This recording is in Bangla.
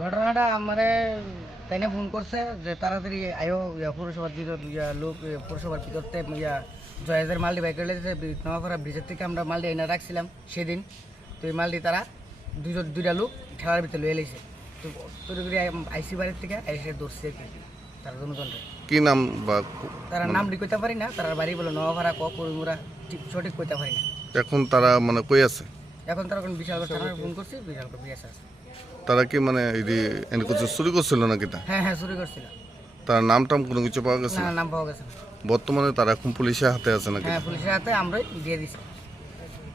ঘটনাটা আমারে তাইনে ফোন করছে যে তাড়াতাড়ি আয়ো পৌরসভার লোক পৌরসভার ভিতরতে জয়েজের মালটি বাইক করে নওয়াপাড়া ব্রিজের থেকে আমরা মালটি এনে রাখছিলাম সেদিন। তো এই মালটি তারা দুইটা লোক ঠেলার ভিতরে লয়ে এলেছে। তো তৈরি করে আইসি বাড়ির থেকে এসে ধরছে কি তারা জনগণরা। কি নাম বা তারা নাম কইতে পারি না, তারা বাড়ি বলে নওয়াপাড়া করিমুরা সঠিক কইতে পারি না। এখন তারা মানে কই আছে? এখন তারা কোনো বিশাল থানায় ফোন করছি, বিশাল পিএস আছে। তারা কি মানে এনে কিছু চুরি করছিল নাকি? হ্যাঁ চুরি করছিল। তার নাম টাম কোনো কিছু পাওয়া গেছে? না, নাম পাওয়া গেছে না। বর্তমানে তারা এখন পুলিশের হাতে আছে নাকি? হ্যাঁ পুলিশের হাতে আমরাই দিয়ে দিছি।